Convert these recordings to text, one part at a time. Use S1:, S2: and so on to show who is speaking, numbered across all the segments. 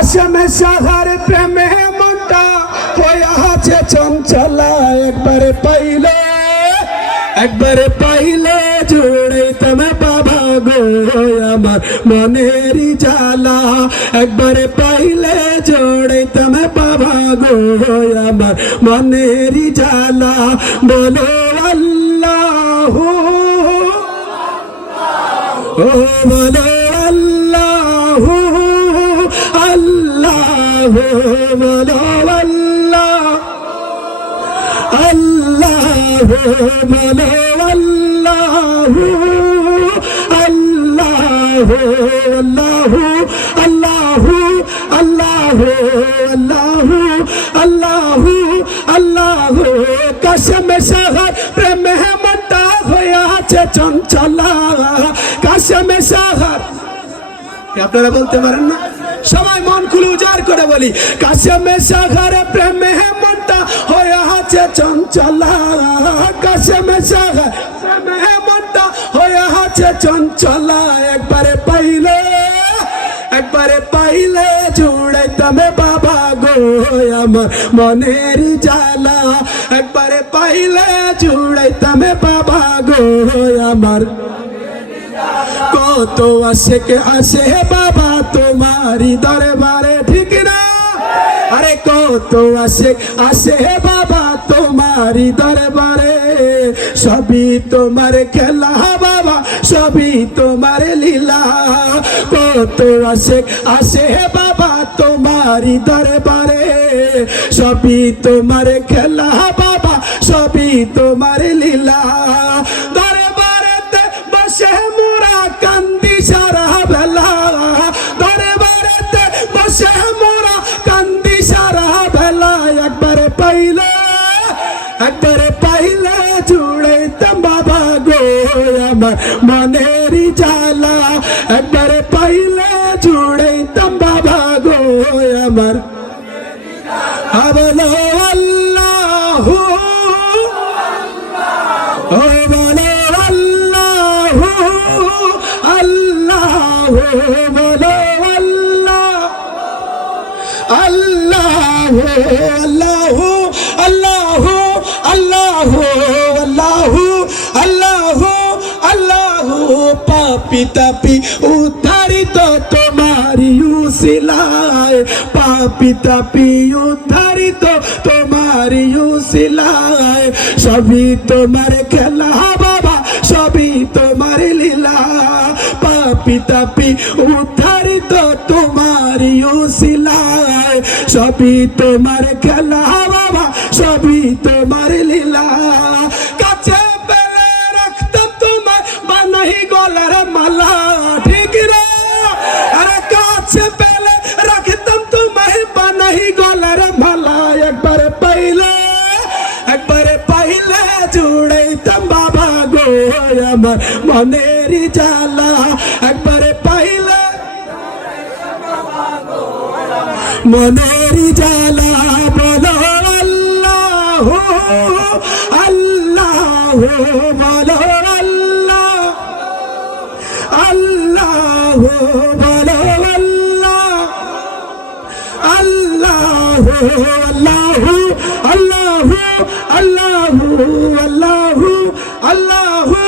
S1: কাশমে সাহার প্রেমে মনটা হয়ে আছে চঞ্চলা একবারে পাইলে একবারে পাইলে জুড়ে তুমি বাবা গো আমার মনেরই জ্বালা একবারে পাইলে জোড়ে তুমি বাবা গো আমার মনেরই জ্বালা বলো আল্লাহ ও বলো আপনারা বলতে পারেন না? সবাই মন করে বলি, কাশমে প্রেমে মনটা হয়ে আছে চঞ্চলা। কাশমে প্রেমে মনটা হয়ে আছে চঞ্চলা। একবারে পাইলে একবারে পাইলে জুড়াইতামে বাবা গো, আমার মনের জ্বালা। একবারে পাইলে জুড়াইতামে বাবা গো, আমার কত আসে কে আসে বাবা তোমারি দরবারে। ঠিক আরে কত আসে আসে বাবা তোমারি দরবারে। সবই তোমার খেলা বাবা, সবই তোমার লীলা। কত আসে আসে বাবা তোমারি দরবারে। সবই তোমার খেলা বাবা, সবই তোমার লীলা। আমার মনেরই জ্বালা। একবারে পাইলে জুড়ে বাবা গো আমার। আবলো আল্লাহ। বলো আল্লাহ। আল্লাহ বলো আল্লাহ। আল্লাহ আল্লাহ আল্লাহ আল্লাহ। পাপি উদ্ধারিত তোমারি উসিলায় পাপি উদ্ধারিত তোমারি উসিলায় সবই তোমার খেলা বাবা, সবই তোমার লীলা। পাপি উদ্ধারিত তোমার উসিলায় সবই তোমার খেলা বাবা, সবই তোমার আমার মনের জ্বালা। একবারে পাইলে মনের জ্বালা। বলো আল্লাহ আল্লাহ, বলো আল্লাহ। আল্লাহ, বলো আল্লাহ। আল্লাহ আল্লাহ আল্লাহ আল্লাহ আল্লাহ আল্লাহ।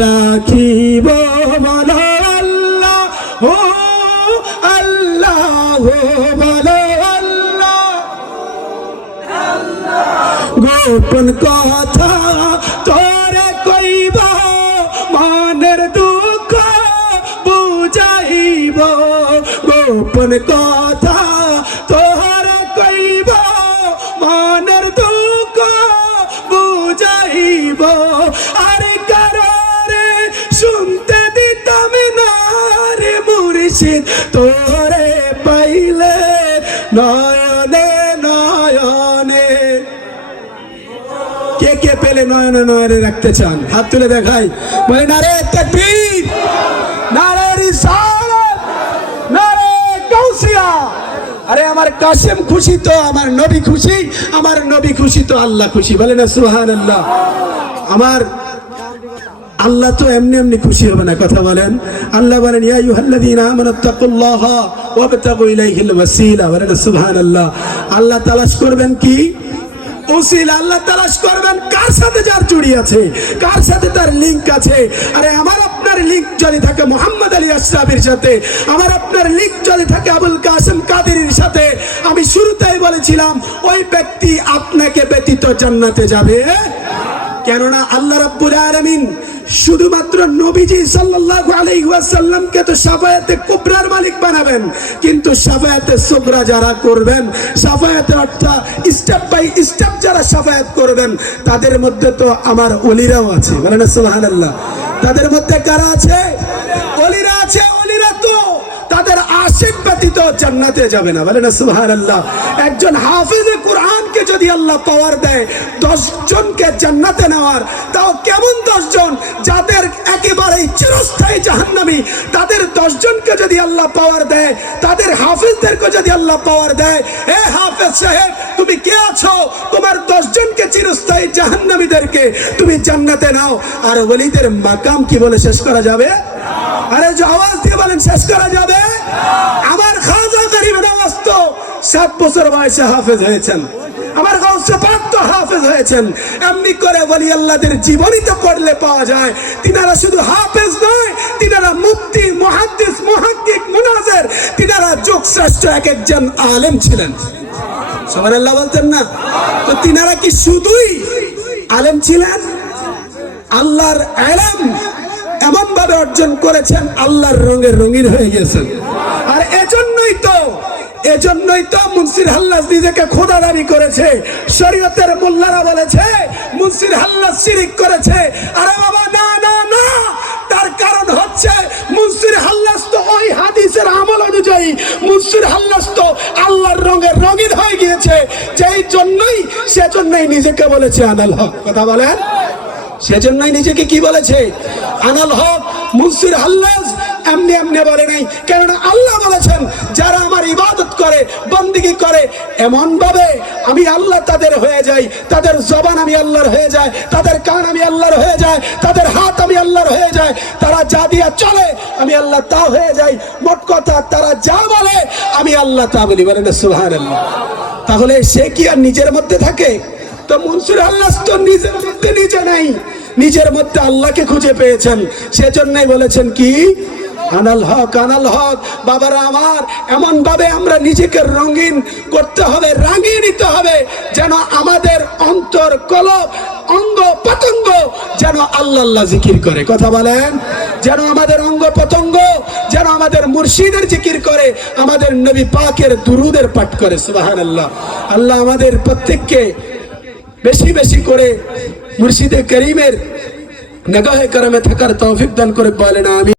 S1: রাখিব বলো আল্লাহ, ও আল্লাহ আল্লাহ। গোপন কথা তোরে কইব, মনের দুঃখ বুঝাইব। গোপন কথা মুর্শিদ তোরে পাইলে নয়নে নয়নে। কে কে পেলে নয়নে নয়নে রাখতে চান? হাত তুলে দেখাই। বলে, নারে তাকবীর, নারে রিসালাত, নারে গাউসিয়া আরে, আমার কাসেম খুশি তো, আমার নবী খুশি, আমার নবী খুশি তো, আল্লাহ খুশি। বলে না, সুবহানাল্লাহ। আমার আল্লাহ তো এমনি এমনি খুশি হবে না, কথা বলেন। আল্লাহ বলেন, ইয়া আইয়ুহাল্লাযীনা আমানু তাকুল্লাহ ওয়াবতাগু ইলাইহিল ওয়াসিলা। সুবহানাল্লাহ। আল্লাহ তালাশ করবেন কি? আল্লাহ করবেন কার সাথে আছে, কার সাথে তার লিংক আছে? আরে, আমার আপনার থাকে মোহাম্মদ সাথে, আমার আপনার থাকে আবুল সাথে। আমি শুরুতেই বলেছিলাম, ওই ব্যক্তি আপনাকে ব্যতীত জান্নাতে যাবে। কেননা আল্লাহ রাব্বুল আলামিন শুধুমাত্র নবীজি সাল্লাল্লাহু আলাইহি ওয়াসাল্লামকে তো সাফায়াতে কুবরার মালিক বানাবেন, কিন্তু সাফায়াতে সুগরা যারা করবেন, সাফায়াতে অর্থাৎ স্টেপ বাই স্টেপ যারা সাফায়াত করবেন, তাদের মধ্যে তো আমার অলিরাও আছে। বলেন সুবহানাল্লাহ? তাদের মধ্যে কারা আছে? অলিরা আছে, অলিরা তো তাদের আশিক ব্যতীত জান্নাতে যাবে না। বলে না, সুবহানাল্লাহ। একজন হাফিজ কোরআনকে যদি আল্লাহ পাওয়ার দেয় দশজনকে জান্নাতে নেওয়ার, তাও কেমন দশজন যাদের একেবারেই চিরস্থায়ী জাহান্নামী, তাদের দশজনকে যদি আল্লাহ পাওয়ার দেয়, তাদের হাফিজদেরকে যদি আল্লাহ পাওয়ার দেয় এ হাফেজ সাহেব তুমি কে আছো? তোমার দশজনকে চিরস্থায়ী জাহান্নামীদেরকে তুমি জান্নাতে নাও। আর ওলিদের মাকাম কি বলে শেষ করা যাবে? আরে যে আওয়াজ দিয়ে বলেন, শেষ করা যাবে? আমার খাজা গরিব নওয়াজ সাত বছর বয়সে হাফেজ হয়েছেন। আমার গাউসে পাক তো হাফেজ হয়েছেন। এমনি করে বলি আল্লাহদের জীবনী তো পড়লে পাওয়া যায়, তিনারা শুধু হাফেজ নয়, তিনারা মুফতি, মুহাদ্দিস, মুহাক্কিক, মুনাজের, তিনারা যুগ শ্রেষ্ঠ এক একজন আলেম ছিলেন। সবার আল্লাহ বলতেন না। তো তিনারা কি শুধুই আলেম ছিলেন? আল্লাহর আলম এমন ভাবে অর্জন করেছেন, আল্লাহর রঙের রঙিন হয়ে গেছেন। আর এজন্যই তো এজন্যই তো মুন্সির হাল্লাস নিজেকে খোদা দাবি করেছে। শরীয়তের মোল্লারা বলেছে, মুন্সির হাল্লাস শিরিক করেছে। আরে বাবা অনুযায়ী মুসির হাল্লাস তো আল্লাহর রঙে রঙিন হয়ে গিয়েছে। যেই জন্যই, সেজন্যই নিজেকে বলেছে আনাল হক। কথা বলেন? সেজন্যই নিজেকে কি বলেছে? আনাল হক, মুসির হাল্লাজ এমনি এমনি বলে নাই। কেননা আল্লাহ বলেছেন, যারা আমার ইবাদত করে, বন্দিগি করে এমন ভাবে আমি আল্লাহ তাদের হয়ে যাই, তাদের জবান আমি আল্লাহর হয়ে যায় তাদের কান আমি আল্লাহর হয়ে যায় তাদের হাত আমি আল্লাহর হয়ে যায় তারা যা দিয়া চলে, আমি আল্লাহ তা হয়ে যাই। মোট কথা, তারা যা বলে, আমি আল্লাহ তা বলি বলেন সুহান তাহলে সে কি আর নিজের মধ্যে থাকে? তো মনসুর আল্লাহ তো নিজের মধ্যে নিজে নাই। নিজের মধ্যে আল্লাহকে খুঁজে পেয়েছেন। সেজন্যই বলেছেন কি? আনাল হক আনাল হক, বাবারা আমার এমন ভাবে আমরা নিজেকে রঙিন করতে হবে, রাঙিয়ে নিতে হবে, যেন আমাদের অন্তর কলব, অঙ্গ পতঙ্গ যেন আল্লাহ আল্লাহ জিকির করে। কথা বলেন? যেন আমাদের অঙ্গ পতঙ্গ, যেন আমাদের মুর্শিদের জিকির করে, আমাদের নবী পাকের দুরুদের পাঠ করে সুবাহান আল্লাহ আল্লাহ আমাদের প্রত্যেককে বেশি বেশি করে মুর্শিদে করিমের নগাহে করমে থাকার তৌফিক দান করে বলেন আমি